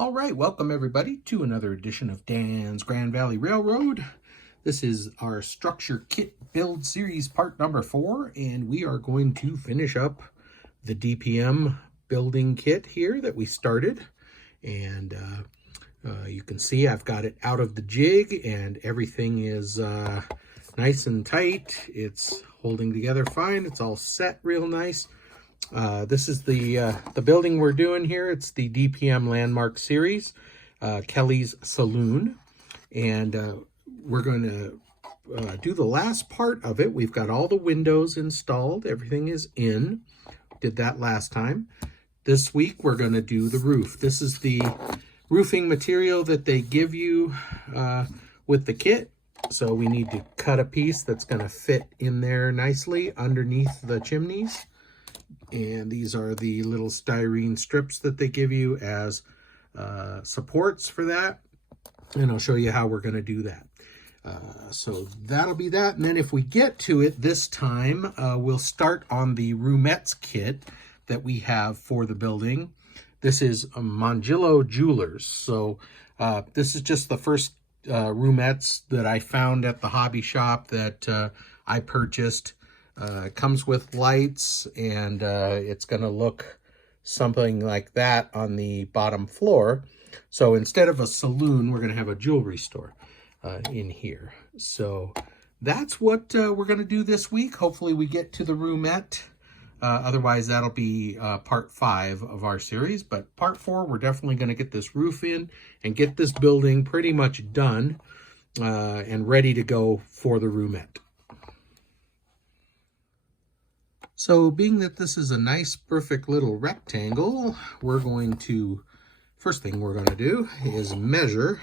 All right, welcome everybody to another edition of Dan's Grand Valley Railroad. This is our structure kit build series part number 4, and we are going to finish up the DPM building kit here that we started. And you can see I've got it out of the jig and everything is nice and tight. It's holding together fine. It's all set real nice. This is the building we're doing here. It's the DPM Landmark Series, Kelly's Saloon. And we're going to do the last part of it. We've got all the windows installed. Everything is in. Did that last time. This week, we're going to do the roof. This is the roofing material that they give you with the kit. So we need to cut a piece that's going to fit in there nicely underneath the chimneys. And these are the little styrene strips that they give you as supports for that. And I'll show you how we're going to do that. So that'll be that. And then if we get to it this time, we'll start on the Roomette's kit that we have for the building. This is Mongillo Jewelers. So this is just the first Roomette's that I found at the hobby shop that I purchased. It comes with lights, and it's going to look something like that on the bottom floor. So instead of a saloon, we're going to have a jewelry store in here. So that's what we're going to do this week. Hopefully we get to the Roomette. Otherwise, that'll be part 5 of our series. But part 4, we're definitely going to get this roof in and get this building pretty much done and ready to go for the Roomette. So being that this is a nice, perfect little rectangle, we're going to, first thing we're going to do is measure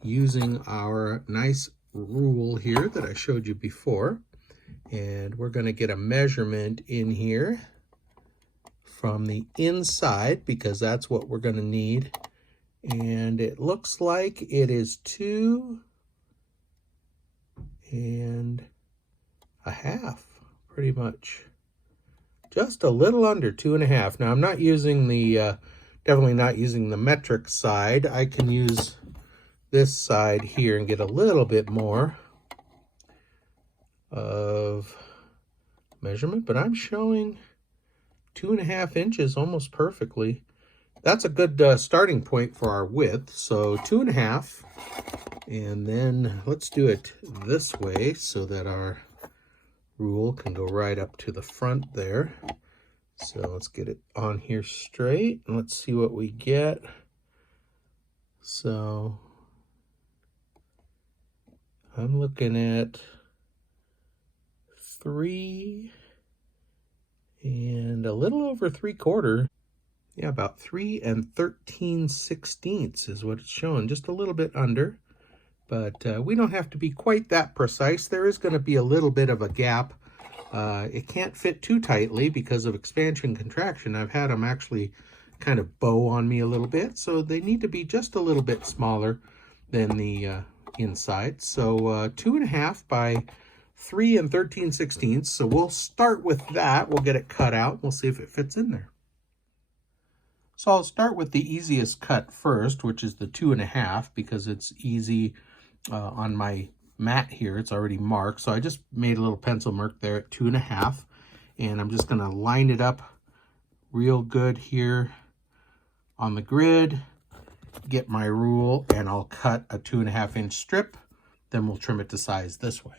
using our nice rule here that I showed you before. And we're going to get a measurement in here from the inside because that's what we're going to need. And it looks like it is 2.5, pretty much. Just a little under 2.5. Now I'm not using the, definitely not using the metric side. I can use this side here and get a little bit more of measurement, but I'm showing 2.5 inches almost perfectly. That's a good starting point for our width. So 2.5, and then let's do it this way so that our rule can go right up to the front there. So let's get it on here straight and let's see what we get. So I'm looking at 3 and a little over 3/4. Yeah, about 3 13/16 is what it's showing, just a little bit under. But we don't have to be quite that precise. There is going to be a little bit of a gap. It can't fit too tightly because of expansion contraction. I've had them actually kind of bow on me a little bit. So they need to be just a little bit smaller than the inside. So 2.5 by 3 13/16. So we'll start with that. We'll get it cut out. We'll see if it fits in there. So I'll start with the easiest cut first, which is the 2.5, because it's easy on my mat here. It's already marked. So I just made a little pencil mark there at 2.5. And I'm just going to line it up real good here on the grid, get my rule, and I'll cut a 2.5-inch strip. Then we'll trim it to size this way.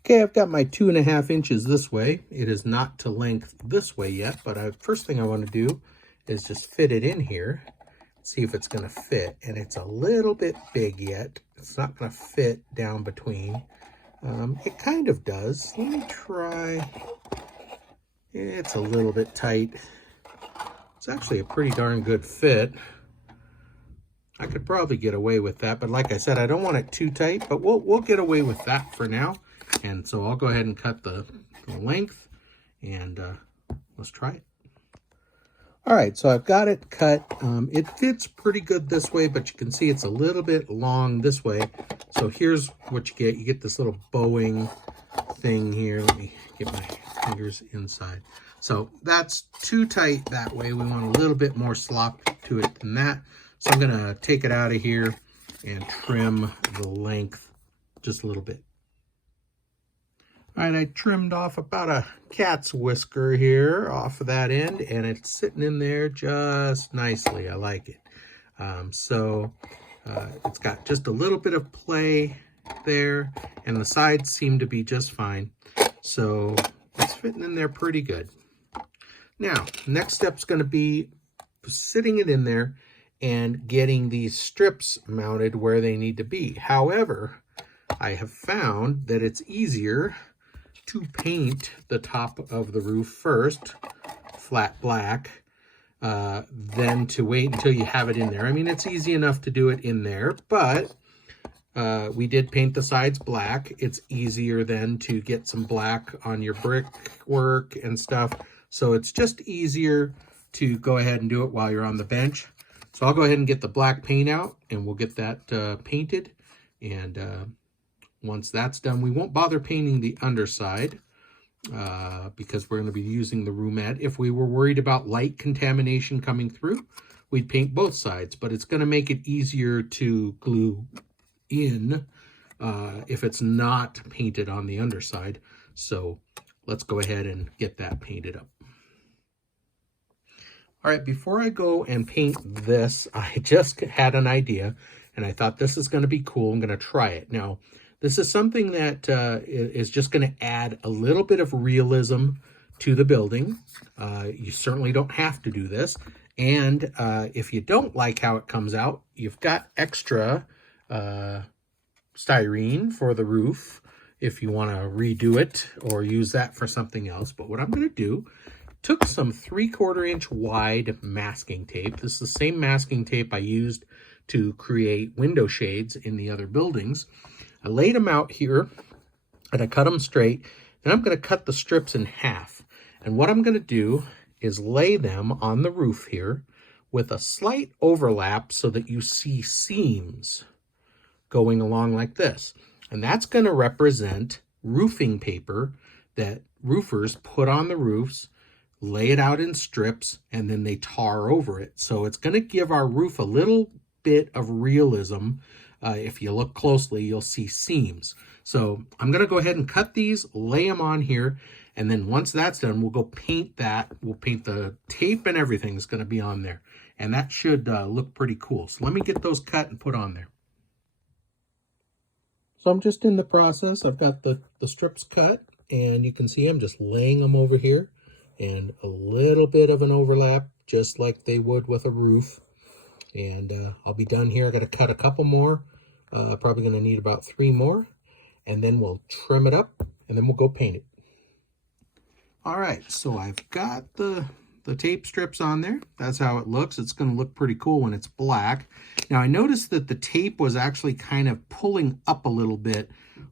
Okay, I've got my 2.5 inches this way. It is not to length this way yet, but first thing I want to do is just fit it in here, see if it's going to fit. And it's a little bit big yet. It's not going to fit down between. It kind of does. Let me try. It's a little bit tight. It's actually a pretty darn good fit. I could probably get away with that, but like I said, I don't want it too tight, but we'll get away with that for now. And so I'll go ahead and cut the length, and let's try it. All right, so I've got it cut. It fits pretty good this way, but you can see it's a little bit long this way. So here's what you get. You get this little bowing thing here. Let me get my fingers inside. So that's too tight that way. We want a little bit more slop to it than that. So I'm gonna take it out of here and trim the length just a little bit. All right, I trimmed off about a cat's whisker here off of that end, and it's sitting in there just nicely. I like it. It's got just a little bit of play there, and the sides seem to be just fine. So it's fitting in there pretty good. Now, next step's going to be sitting it in there and getting these strips mounted where they need to be. However, I have found that it's easier to paint the top of the roof first, flat black, than to wait until you have it in there. I mean, it's easy enough to do it in there, but we did paint the sides black. It's easier then to get some black on your brick work and stuff. So it's just easier to go ahead and do it while you're on the bench. So I'll go ahead and get the black paint out, and we'll get that painted. And once that's done, we won't bother painting the underside because we're going to be using the Roomette. If we were worried about light contamination coming through, we'd paint both sides, but it's going to make it easier to glue in if it's not painted on the underside. So let's go ahead and get that painted up. All right, before I go and paint this, I just had an idea, and I thought this is going to be cool. I'm going to try it. Now, this is something that is just going to add a little bit of realism to the building. You certainly don't have to do this. And if you don't like how it comes out, you've got extra styrene for the roof if you want to redo it or use that for something else. But what I'm going to do, took some 3/4 inch wide masking tape. This is the same masking tape I used to create window shades in the other buildings. I laid them out here and I cut them straight. Then I'm going to cut the strips in half. And what I'm going to do is lay them on the roof here with a slight overlap so that you see seams going along like this. And that's going to represent roofing paper that roofers put on the roofs, lay it out in strips, and then they tar over it. So it's going to give our roof a little bit of realism. If you look closely, you'll see seams. So I'm going to go ahead and cut these, lay them on here, and then once that's done, we'll go paint that. We'll paint the tape and everything that's going to be on there. And that should look pretty cool. So let me get those cut and put on there. So I'm just in the process. I've got the strips cut, and you can see I'm just laying them over here, and a little bit of an overlap, just like they would with a roof. And I'll be done here. I got to cut a couple more. Probably going to need about 3 more. And then we'll trim it up, and then we'll go paint it. All right, so I've got the tape strips on there. That's how it looks. It's going to look pretty cool when it's black. Now, I noticed that the tape was actually kind of pulling up a little bit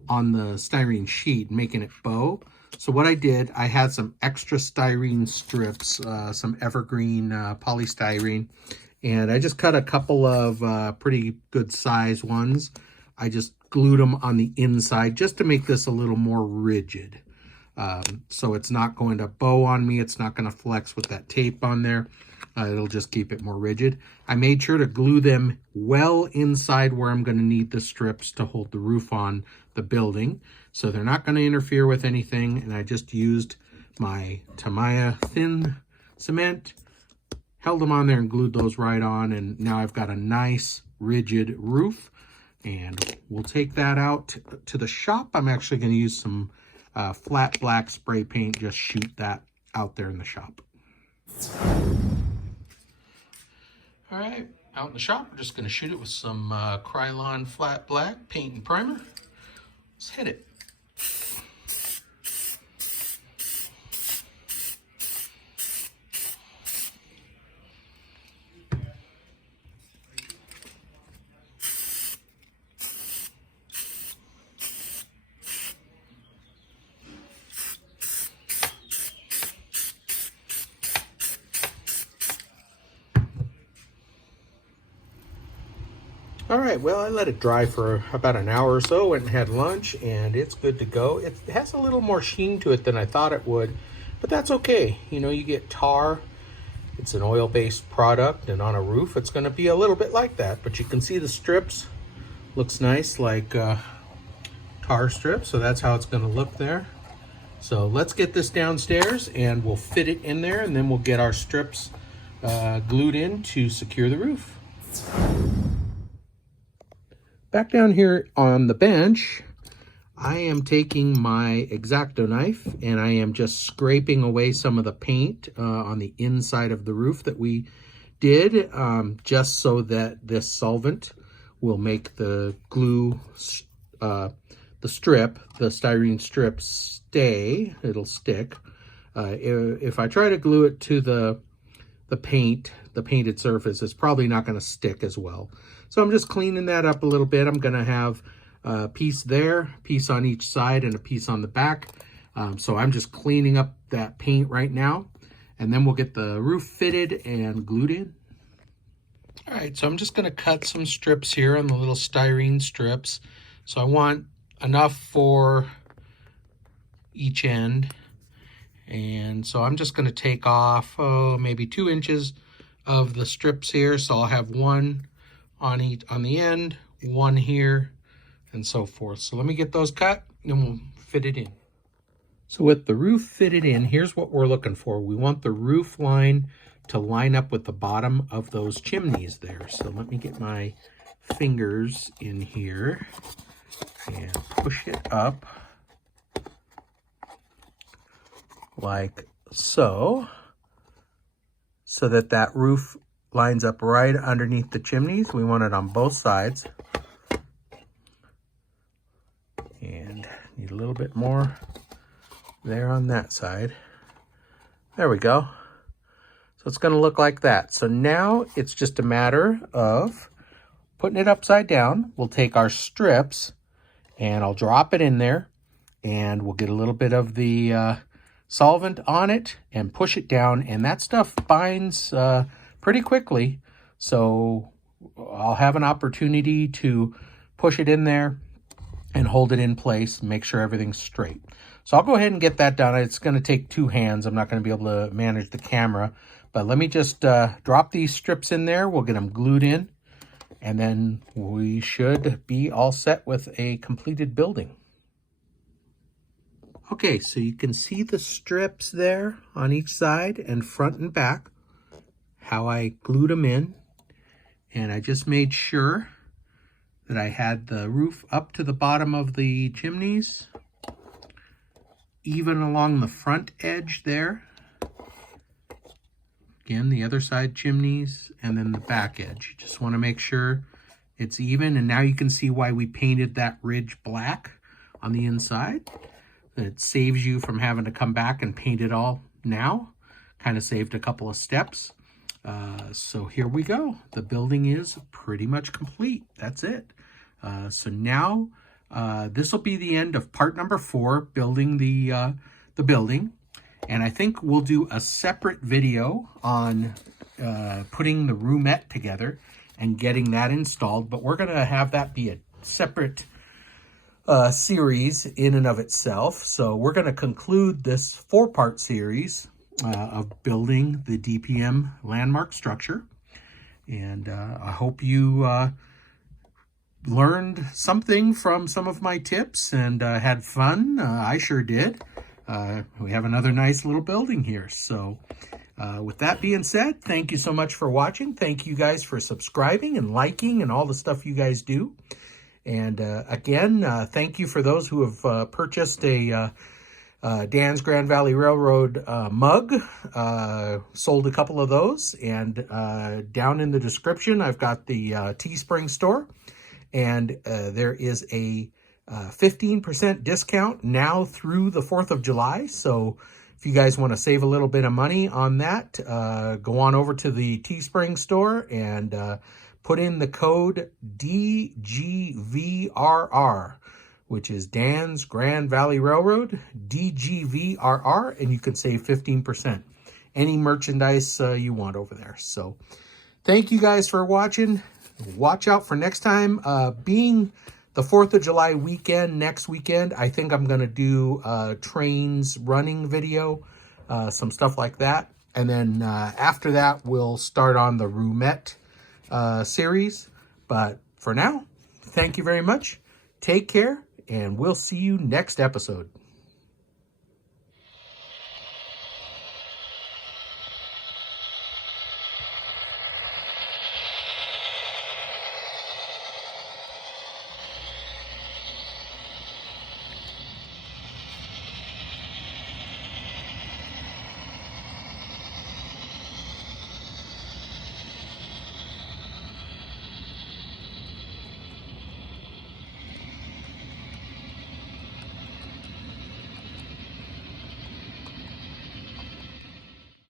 on the styrene sheet, making it bow. So what I did, I had some extra styrene strips, some evergreen polystyrene, and I just cut a couple of pretty good size ones. I just glued them on the inside just to make this a little more rigid. So it's not going to bow on me. It's not going to flex with that tape on there. It'll just keep it more rigid. I made sure to glue them well inside where I'm going to need the strips to hold the roof on the building. So they're not going to interfere with anything. And I just used my Tamiya thin cement, held them on there and glued those right on. And now I've got a nice rigid roof. And we'll take that out to the shop. I'm actually going to use some flat black spray paint, just shoot that out there in the shop. All right, out in the shop, we're just going to shoot it with some Krylon flat black paint and primer. Let's hit it. All right, well, I let it dry for about an hour or so, went and had lunch, and it's good to go. It has a little more sheen to it than I thought it would, but that's okay. You know, you get tar. It's an oil-based product, and on a roof, it's going to be a little bit like that, but you can see the strips. Looks nice, like tar strips, so that's how it's going to look there. So let's get this downstairs, and we'll fit it in there, and then we'll get our strips glued in to secure the roof. Back down here on the bench, I am taking my X-Acto knife and I am just scraping away some of the paint on the inside of the roof that we did, just so that this solvent will make the glue, the styrene strip stay. It'll stick. If I try to glue it to the painted surface, it's probably not going to stick as well. So I'm just cleaning that up a little bit. I'm going to have a piece there, piece on each side, and a piece on the back. So I'm just cleaning up that paint right now, and then we'll get the roof fitted and glued in. All right, so I'm just going to cut some strips here on the little styrene strips. So I want enough for each end. And so I'm just going to take off maybe 2 inches of the strips here. So I'll have one on the end, one here, and so forth. So let me get those cut and we'll fit it in. So with the roof fitted in, here's what we're looking for. We want the roof line to line up with the bottom of those chimneys there. So let me get my fingers in here and push it up like so that that roof lines up right underneath the chimneys. We want it on both sides. And need a little bit more there on that side. There we go. So it's going to look like that. So now it's just a matter of putting it upside down. We'll take our strips and I'll drop it in there, and we'll get a little bit of the solvent on it and push it down, and that stuff binds pretty quickly. So I'll have an opportunity to push it in there and hold it in place, make sure everything's straight. So I'll go ahead and get that done. It's going to take 2 hands. I'm not going to be able to manage the camera, but let me just drop these strips in there. We'll get them glued in, and then we should be all set with a completed building. Okay, so you can see the strips there on each side and front and back, how I glued them in. And I just made sure that I had the roof up to the bottom of the chimneys, even along the front edge there. Again, the other side chimneys, and then the back edge. You just want to make sure it's even. And now you can see why we painted that ridge black on the inside. It saves you from having to come back and paint it all now. Kind of saved a couple of steps. So here we go. The building is pretty much complete. That's it. So now this will be the end of part number 4, building the building. And I think we'll do a separate video on putting the roomette together and getting that installed. But we're going to have that be a separate series in and of itself. So we're going to conclude this 4-part series of building the DPM landmark structure. And I hope you learned something from some of my tips and had fun. I sure did. We have another nice little building here. So with that being said, thank you so much for watching. Thank you guys for subscribing and liking and all the stuff you guys do. And again, thank you for those who have purchased a Dan's Grand Valley Railroad mug. Sold a couple of those. And down in the description, I've got the Teespring store. And there is a 15% discount now through the 4th of July. So if you guys want to save a little bit of money on that, go on over to the Teespring store and put in the code DGVRR, which is Dan's Grand Valley Railroad, DGVRR, and you can save 15%. Any merchandise you want over there. So thank you guys for watching. watch out for next time. Being the 4th of July weekend, next weekend, I think I'm going to do a trains running video, some stuff like that. And then after that, we'll start on the Roomette series. But for now, thank you very much. Take care, and we'll see you next episode.